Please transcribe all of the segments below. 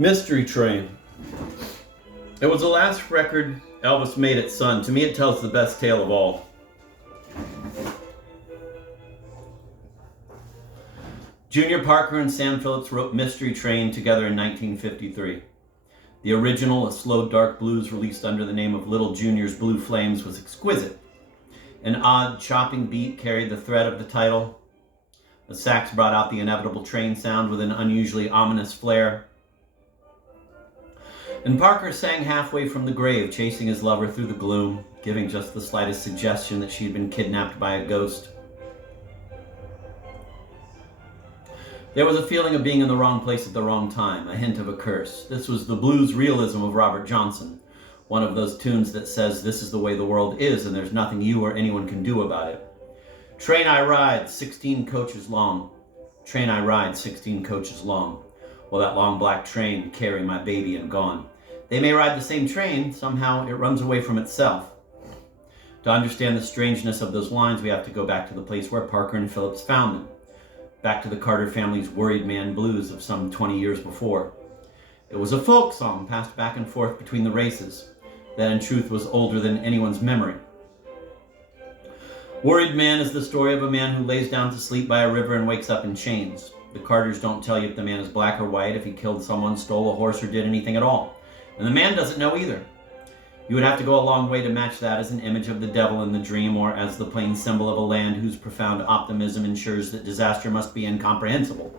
Mystery Train. It was the last record Elvis made at Sun. To me, it tells the best tale of all. Junior Parker and Sam Phillips wrote Mystery Train together in 1953. The original, a slow, dark blues released under the name of Little Junior's Blue Flames, was exquisite. An odd, chopping beat carried the thread of the title. The sax brought out the inevitable train sound with an unusually ominous flair. And Parker sang halfway from the grave, chasing his lover through the gloom, giving just the slightest suggestion that she had been kidnapped by a ghost. There was a feeling of being in the wrong place at the wrong time, a hint of a curse. This was the blues realism of Robert Johnson, one of those tunes that says this is the way the world is and there's nothing you or anyone can do about it. Train I ride, 16 coaches long. Train I ride, 16 coaches long. Will that long black train carry my baby and gone? They may ride the same train, somehow it runs away from itself. To understand the strangeness of those lines, we have to go back to the place where Parker and Phillips found them. Back to the Carter family's Worried Man blues of some 20 years before. It was a folk song passed back and forth between the races, that in truth was older than anyone's memory. Worried Man is the story of a man who lays down to sleep by a river and wakes up in chains. The Carters don't tell you if the man is black or white, if he killed someone, stole a horse, or did anything at all. And the man doesn't know either. You would have to go a long way to match that as an image of the devil in the dream, or as the plain symbol of a land whose profound optimism ensures that disaster must be incomprehensible.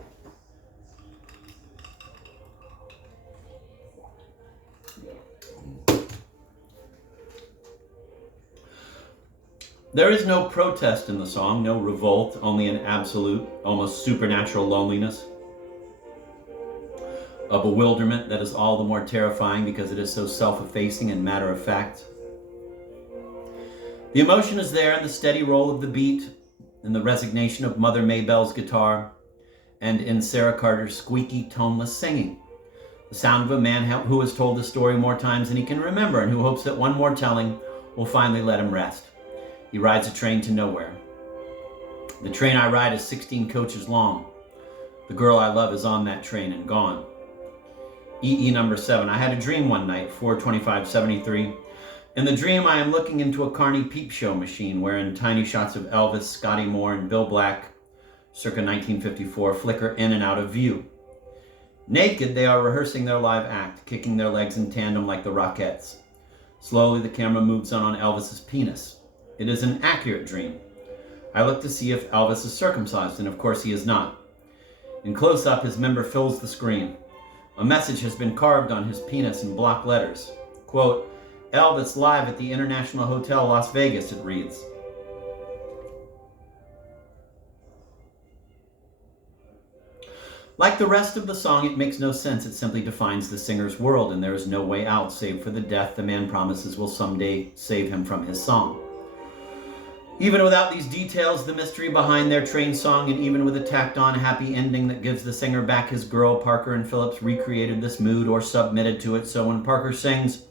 There is no protest in the song, no revolt, only an absolute, almost supernatural loneliness. A bewilderment that is all the more terrifying because it is so self-effacing and matter-of-fact. The emotion is there in the steady roll of the beat, in the resignation of Mother Maybell's guitar, and in Sarah Carter's squeaky, toneless singing. The sound of a man who has told the story more times than he can remember and who hopes that one more telling will finally let him rest. He rides a train to nowhere. The train I ride is 16 coaches long. The girl I love is on that train and gone. EE number 7. I had a dream one night, 4/25/73. In the dream, I am looking into a Carney peep show machine wherein tiny shots of Elvis, Scotty Moore, and Bill Black, circa 1954, flicker in and out of view. Naked, they are rehearsing their live act, kicking their legs in tandem like the Rockettes. Slowly, the camera moves on Elvis's penis. It is an accurate dream. I look to see if Elvis is circumcised, and of course he is not. In close-up, his member fills the screen. A message has been carved on his penis in block letters. Quote, Elvis live at the International Hotel, Las Vegas, it reads. Like the rest of the song, it makes no sense. It simply defines the singer's world, and there is no way out save for the death the man promises will someday save him from his song. Even without these details, the mystery behind their train song, and even with a tacked-on happy ending that gives the singer back his girl, Parker and Phillips recreated this mood or submitted to it, so when Parker sings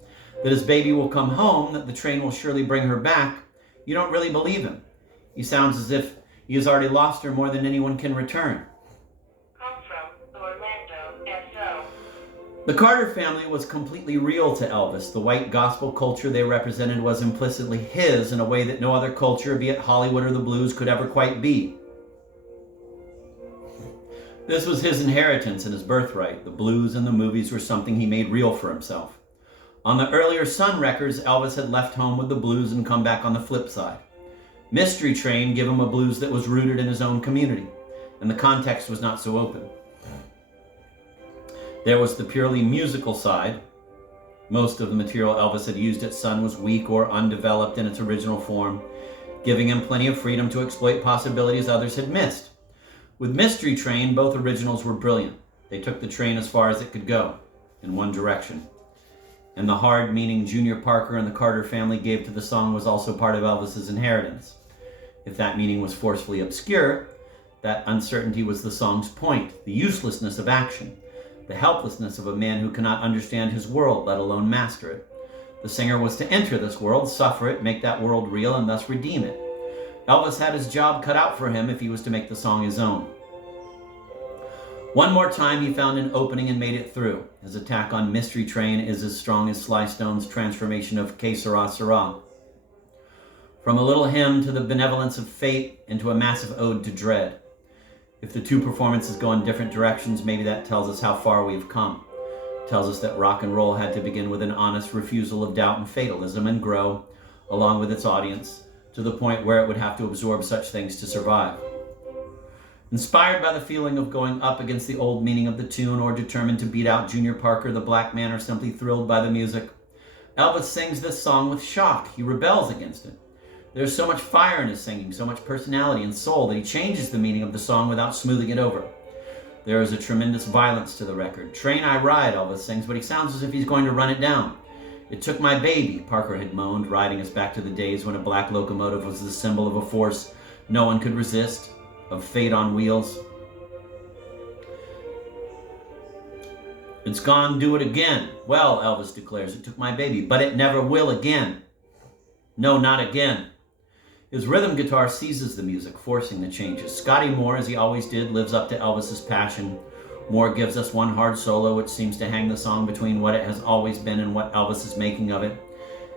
that his baby will come home, that the train will surely bring her back, you don't really believe him. He sounds as if he has already lost her more than anyone can return. The Carter family was completely real to Elvis. The white gospel culture they represented was implicitly his in a way that no other culture, be it Hollywood or the blues, could ever quite be. This was his inheritance and his birthright. The blues and the movies were something he made real for himself. On the earlier Sun records, Elvis had left home with the blues and come back on the flip side. Mystery Train gave him a blues that was rooted in his own community, and the context was not so open. There was the purely musical side. Most of the material Elvis had used at Sun was weak or undeveloped in its original form, giving him plenty of freedom to exploit possibilities others had missed. With Mystery Train, both originals were brilliant. They took the train as far as it could go, in one direction. And the hard meaning Junior Parker and the Carter family gave to the song was also part of Elvis's inheritance. If that meaning was forcefully obscure, that uncertainty was the song's point, the uselessness of action. The helplessness of a man who cannot understand his world, let alone master it. The singer was to enter this world, suffer it, make that world real, and thus redeem it. Elvis had his job cut out for him if he was to make the song his own. One more time, he found an opening and made it through. His attack on Mystery Train is as strong as Sly Stone's transformation of Que Sera Sera. From a little hymn to the benevolence of fate into a massive ode to dread. If the two performances go in different directions, maybe that tells us how far we've come. It tells us that rock and roll had to begin with an honest refusal of doubt and fatalism and grow, along with its audience, to the point where it would have to absorb such things to survive. Inspired by the feeling of going up against the old meaning of the tune, or determined to beat out Junior Parker, the black man, or simply thrilled by the music, Elvis sings this song with shock. He rebels against it. There's so much fire in his singing, so much personality and soul, that he changes the meaning of the song without smoothing it over. There is a tremendous violence to the record. Train I Ride, Elvis sings, but he sounds as if he's going to run it down. It took my baby, Parker had moaned, riding us back to the days when a black locomotive was the symbol of a force no one could resist, of fate on wheels. It's gone, do it again. Well, Elvis declares, it took my baby, but it never will again. No, not again. His rhythm guitar seizes the music, forcing the changes. Scotty Moore, as he always did, lives up to Elvis's passion. Moore gives us one hard solo, which seems to hang the song between what it has always been and what Elvis is making of it.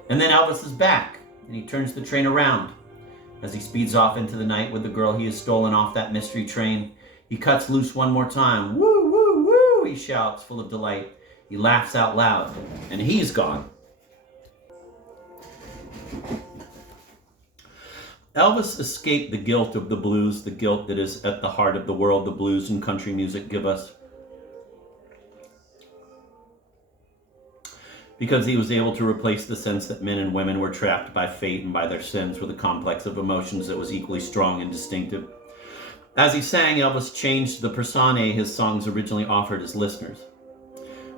And then Elvis is back, and he turns the train around. As he speeds off into the night with the girl he has stolen off that mystery train, he cuts loose one more time. Woo, woo, woo, he shouts, full of delight. He laughs out loud, and he's gone. Elvis escaped the guilt of the blues, the guilt that is at the heart of the world the blues and country music give us, because he was able to replace the sense that men and women were trapped by fate and by their sins with a complex of emotions that was equally strong and distinctive. As he sang, Elvis changed the persona his songs originally offered his listeners.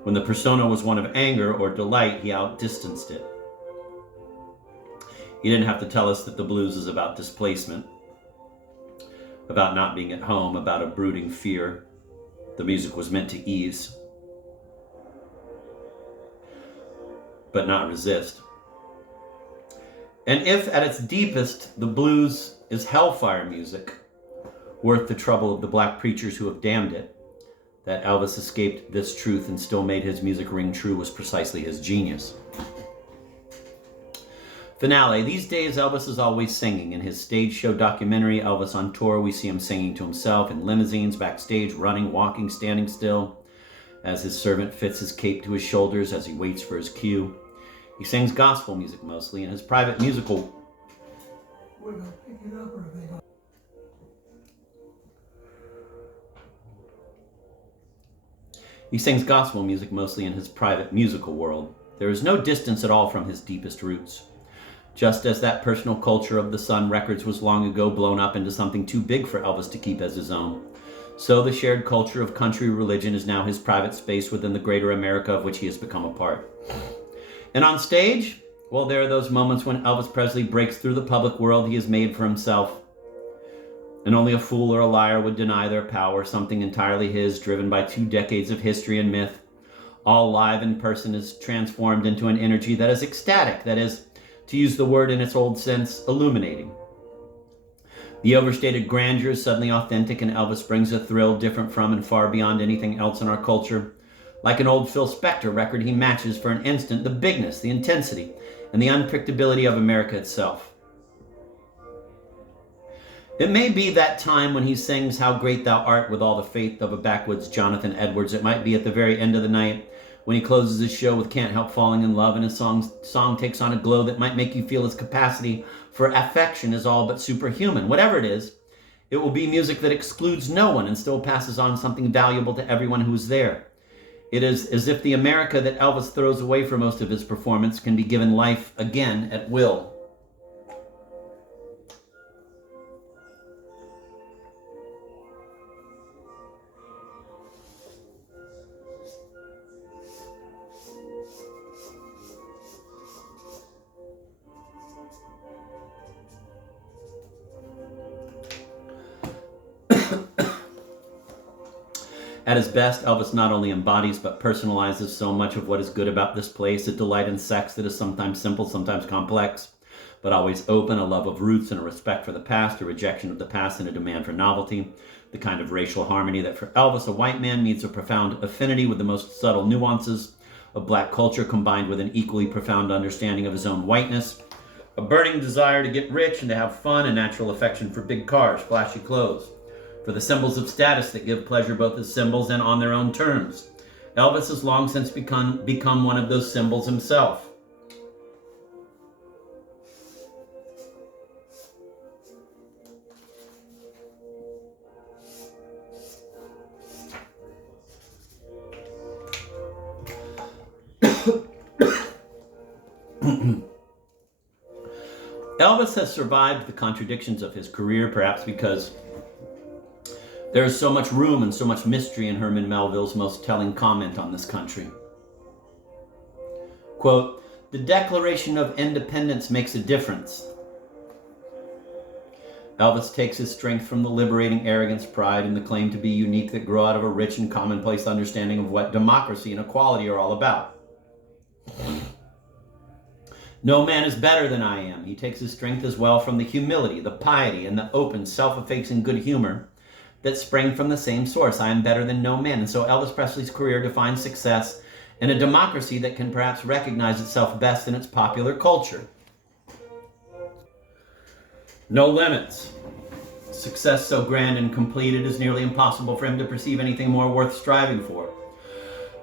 When the persona was one of anger or delight, he outdistanced it. He didn't have to tell us that the blues is about displacement, about not being at home, about a brooding fear. The music was meant to ease, but not resist. And if at its deepest the blues is hellfire music, worth the trouble of the black preachers who have damned it, that Elvis escaped this truth and still made his music ring true was precisely his genius. Finale. These days, Elvis is always singing. In his stage show documentary, Elvis on Tour, we see him singing to himself in limousines, backstage, running, walking, standing still, as his servant fits his cape to his shoulders as he waits for his cue. He sings gospel music mostly in his private musical... We're going to pick it up, or are they going? He sings gospel music mostly in his private musical world. There is no distance at all from his deepest roots. Just as that personal culture of the Sun Records was long ago blown up into something too big for Elvis to keep as his own, so the shared culture of country religion is now his private space within the greater America of which he has become a part. And on stage, well, there are those moments when Elvis Presley breaks through the public world he has made for himself. And only a fool or a liar would deny their power, something entirely his, driven by 2 decades of history and myth. All live in person is transformed into an energy that is ecstatic, that is, to use the word in its old sense, illuminating. The overstated grandeur is suddenly authentic, and Elvis brings a thrill different from and far beyond anything else in our culture. Like an old Phil Spector record, he matches for an instant the bigness, the intensity, and the unpredictability of America itself. It may be that time when he sings How Great Thou Art with all the faith of a backwoods Jonathan Edwards. It might be at the very end of the night when he closes his show with Can't Help Falling in Love, and his song takes on a glow that might make you feel his capacity for affection is all but superhuman. Whatever it is, it will be music that excludes no one and still passes on something valuable to everyone who's there. It is as if the America that Elvis throws away for most of his performance can be given life again at will. At his best, Elvis not only embodies but personalizes so much of what is good about this place, a delight in sex that is sometimes simple, sometimes complex, but always open, a love of roots and a respect for the past, a rejection of the past and a demand for novelty, the kind of racial harmony that for Elvis, a white man, meets a profound affinity with the most subtle nuances of black culture combined with an equally profound understanding of his own whiteness, a burning desire to get rich and to have fun, a natural affection for big cars, flashy clothes, for the symbols of status that give pleasure both as symbols and on their own terms. Elvis has long since become one of those symbols himself. Elvis has survived the contradictions of his career, perhaps because there is so much room and so much mystery in Herman Melville's most telling comment on this country. Quote, "The Declaration of Independence makes a difference." Elvis takes his strength from the liberating arrogance, pride, and the claim to be unique that grow out of a rich and commonplace understanding of what democracy and equality are all about. No man is better than I am. He takes his strength as well from the humility, the piety, and the open, self-effacing good humor that sprang from the same source. I am better than no man. And so Elvis Presley's career defines success in a democracy that can perhaps recognize itself best in its popular culture. No limits. Success so grand and complete it is nearly impossible for him to perceive anything more worth striving for.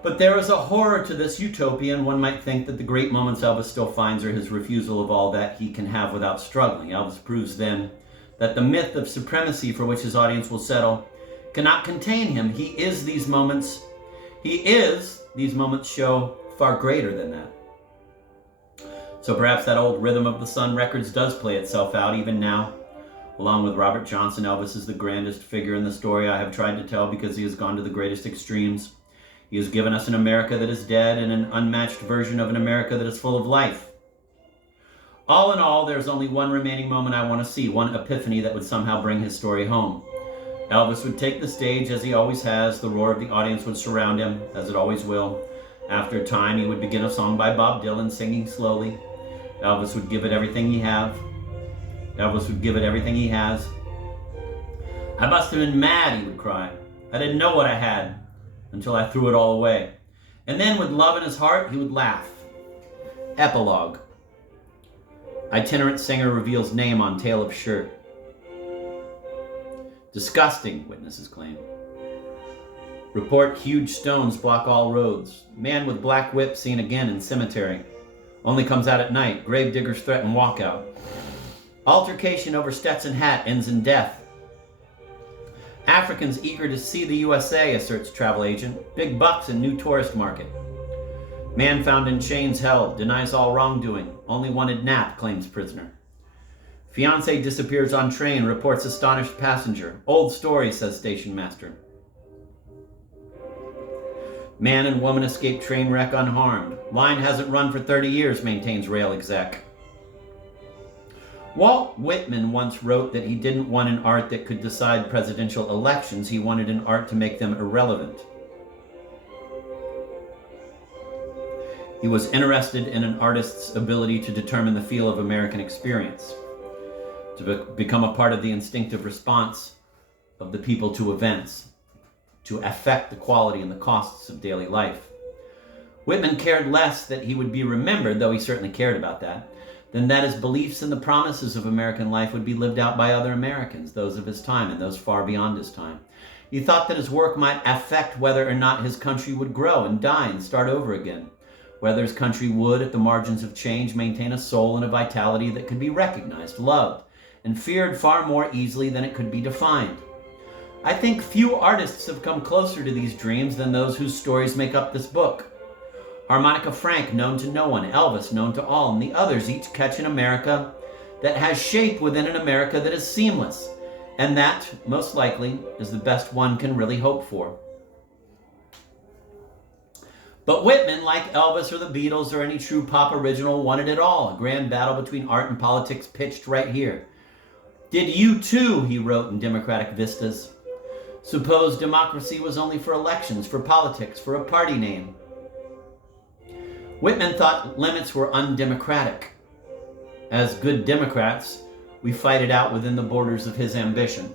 But there is a horror to this utopia, and one might think that the great moments Elvis still finds are his refusal of all that he can have without struggling. Elvis proves then that the myth of supremacy for which his audience will settle cannot contain him. He is these moments. These moments show far greater than that. So perhaps that old Rhythm of the Sun Records does play itself out even now. Along with Robert Johnson, Elvis is the grandest figure in the story I have tried to tell because he has gone to the greatest extremes. He has given us an America that is dead and an unmatched version of an America that is full of life. All in all, there's only one remaining moment I want to see, one epiphany that would somehow bring his story home. Elvis would take the stage as he always has. The roar of the audience would surround him, as it always will. After a time, he would begin a song by Bob Dylan, singing slowly. Elvis would give it everything he have. Elvis would give it everything he has. "I must have been mad," he would cry. "I didn't know what I had until I threw it all away." And then with love in his heart, he would laugh. Epilogue. Itinerant singer reveals name on tail of shirt. Disgusting, witnesses claim. Report huge stones block all roads. Man with black whip seen again in cemetery. Only comes out at night. Grave diggers threaten walkout. Altercation over Stetson hat ends in death. Africans eager to see the USA, asserts travel agent. Big bucks in new tourist market. Man found in chains held, denies all wrongdoing. Only wanted nap, claims prisoner. Fiancé disappears on train, reports astonished passenger. Old story, says station master. Man and woman escape train wreck unharmed. Line hasn't run for 30 years, maintains rail exec. Walt Whitman once wrote that he didn't want an art that could decide presidential elections. He wanted an art to make them irrelevant. He was interested in an artist's ability to determine the feel of American experience, to become a part of the instinctive response of the people to events, to affect the quality and the costs of daily life. Whitman cared less that he would be remembered, though he certainly cared about that, than that his beliefs and the promises of American life would be lived out by other Americans, those of his time and those far beyond his time. He thought that his work might affect whether or not his country would grow and die and start over again, whether his country would, at the margins of change, maintain a soul and a vitality that could be recognized, loved, and feared far more easily than it could be defined. I think few artists have come closer to these dreams than those whose stories make up this book. Harmonica Frank, known to no one, Elvis, known to all, and the others each catch an America that has shape within an America that is seamless, and that, most likely, is the best one can really hope for. But Whitman, like Elvis or the Beatles or any true pop original, wanted it all, a grand battle between art and politics pitched right here. Did you too, he wrote in Democratic Vistas. Suppose democracy was only for elections, for politics, for a party name. Whitman thought limits were undemocratic. As good Democrats, we fight it out within the borders of his ambition.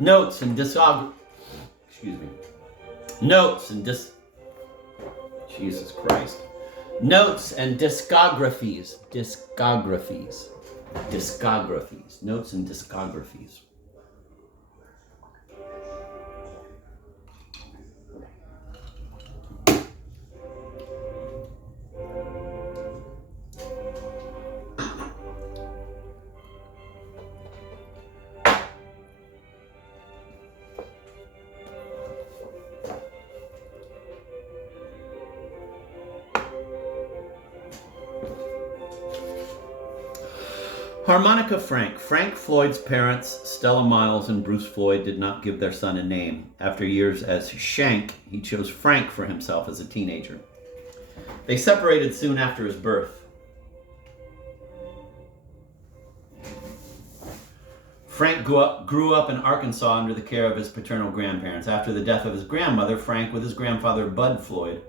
Notes and discographies. Jesus Christ. Notes and discographies. Notes and discographies. Harmonica Frank. Frank Floyd's parents, Stella Miles and Bruce Floyd, did not give their son a name. After years as Shank, he chose Frank for himself as a teenager. They separated soon after his birth. Frank grew up in Arkansas under the care of his paternal grandparents. After the death of his grandmother, Frank, with his grandfather Bud Floyd,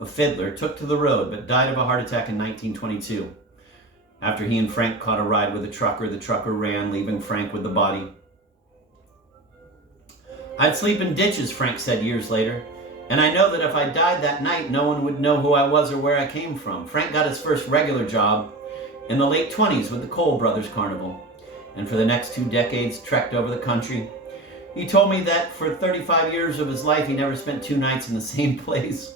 a fiddler, took to the road but died of a heart attack in 1922. After he and Frank caught a ride with a trucker, the trucker ran, leaving Frank with the body. "I'd sleep in ditches," Frank said years later, "and I know that if I died that night, no one would know who I was or where I came from." Frank got his first regular job in the late 20s with the Cole Brothers Carnival, and for the next 2 decades trekked over the country. He told me that for 35 years of his life, he never spent 2 nights in the same place.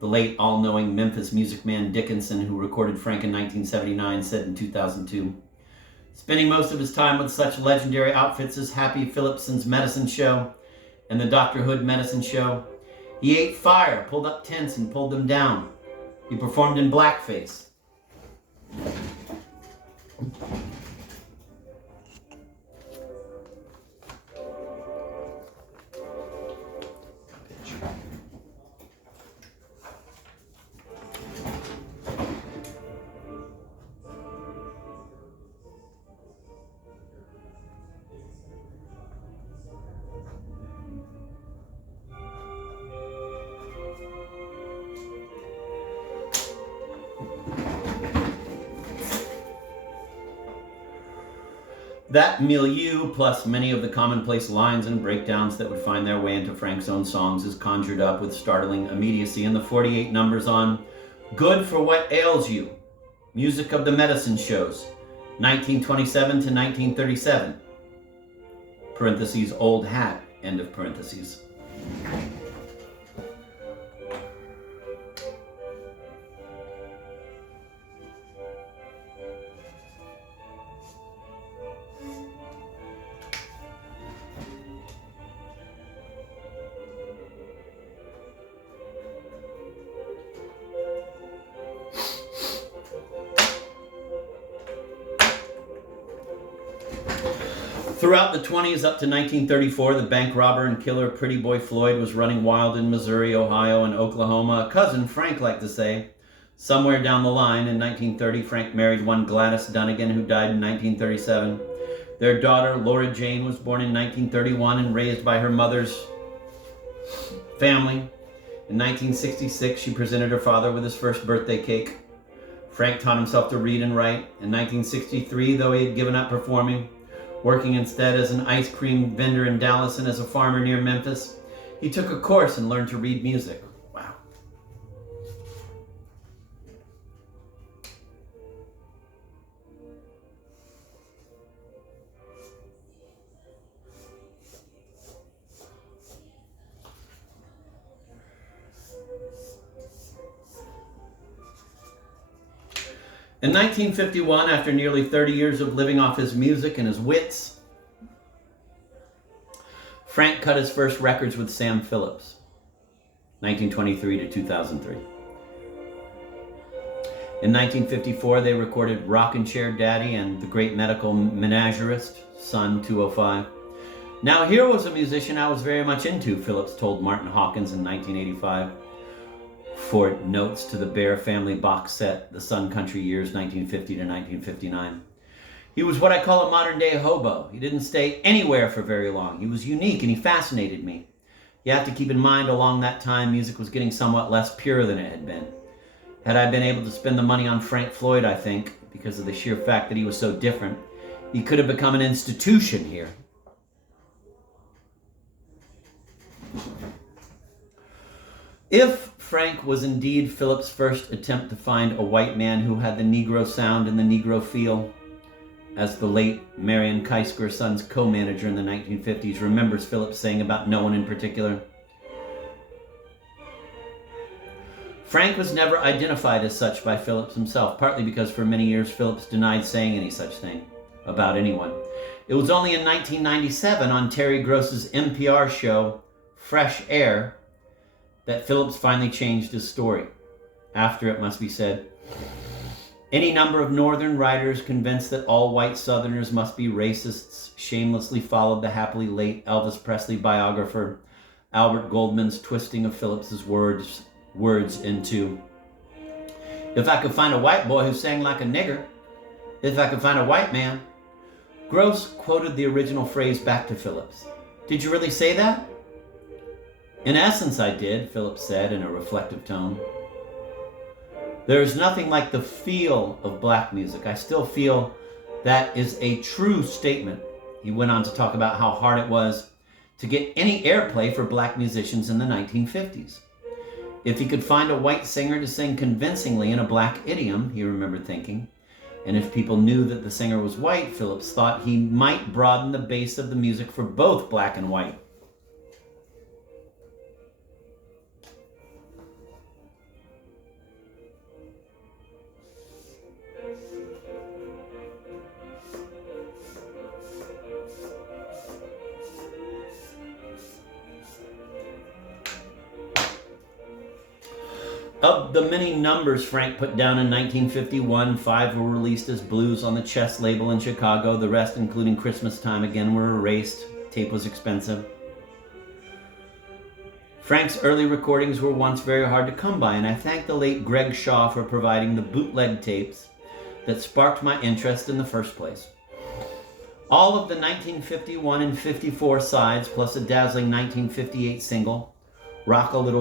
The late all-knowing Memphis music man Dickinson, who recorded Frank in 1979, said in 2002, spending most of his time with such legendary outfits as Happy Phillipson's Medicine Show and the Dr. Hood Medicine Show, he ate fire, pulled up tents, and pulled them down. He performed in blackface. That milieu, plus many of the commonplace lines and breakdowns that would find their way into Frank's own songs, is conjured up with startling immediacy in the 48 numbers on Good for What Ails You, Music of the Medicine Shows, 1927 to 1937, parentheses, old hat, end of parentheses. Throughout the 20s up to 1934, the bank robber and killer Pretty Boy Floyd was running wild in Missouri, Ohio, and Oklahoma. A cousin, Frank liked to say, somewhere down the line in 1930, Frank married one Gladys Dunnigan, who died in 1937. Their daughter, Laura Jane, was born in 1931 and raised by her mother's family. In 1966, she presented her father with his first birthday cake. Frank taught himself to read and write. In 1963, though he had given up performing, working instead as an ice cream vendor in Dallas and as a farmer near Memphis, he took a course and learned to read music. Wow. In 1951, after nearly 30 years of living off his music and his wits, Frank cut his first records with Sam Phillips, 1923 to 2003. In 1954, they recorded Rockin' Chair Daddy and The Great Medical Menagerist, Son 205. Now, here was a musician I was very much into, Phillips told Martin Hawkins in 1985. For notes to the Bear family box set, The Sun Country Years, 1950 to 1959. He was what I call a modern-day hobo. He didn't stay anywhere for very long. He was unique and he fascinated me. You have to keep in mind, along that time, music was getting somewhat less pure than it had been. Had I been able to spend the money on Frank Floyd, I think, because of the sheer fact that he was so different, he could have become an institution here. If Frank was indeed Philip's first attempt to find a white man who had the Negro sound and the Negro feel, as the late Marion Keisker Sons co-manager in the 1950s remembers Philip saying about no one in particular, Frank was never identified as such by Phillips himself, partly because for many years Phillips denied saying any such thing about anyone. It was only in 1997 on Terry Gross's NPR show, Fresh Air, that Phillips finally changed his story. After, it must be said, any number of Northern writers convinced that all white Southerners must be racists shamelessly followed the happily late Elvis Presley biographer Albert Goldman's twisting of Phillips's words into, if I could find a white boy who sang like a nigger, if I could find a white man. Gross quoted the original phrase back to Phillips. Did you really say that? In essence, I did, Phillips said in a reflective tone. There is nothing like the feel of black music. I still feel that is a true statement. He went on to talk about how hard it was to get any airplay for black musicians in the 1950s. If he could find a white singer to sing convincingly in a black idiom, he remembered thinking, and if people knew that the singer was white, Phillips thought he might broaden the base of the music for both black and white. Of the many numbers Frank put down in 1951, 5 were released as blues on the Chess label in Chicago. The rest, including Christmas Time Again, were erased. Tape was expensive. Frank's early recordings were once very hard to come by, and I thank the late Greg Shaw for providing the bootleg tapes that sparked my interest in the first place. All of the 1951 and 54 sides, plus a dazzling 1958 single, Rock a Little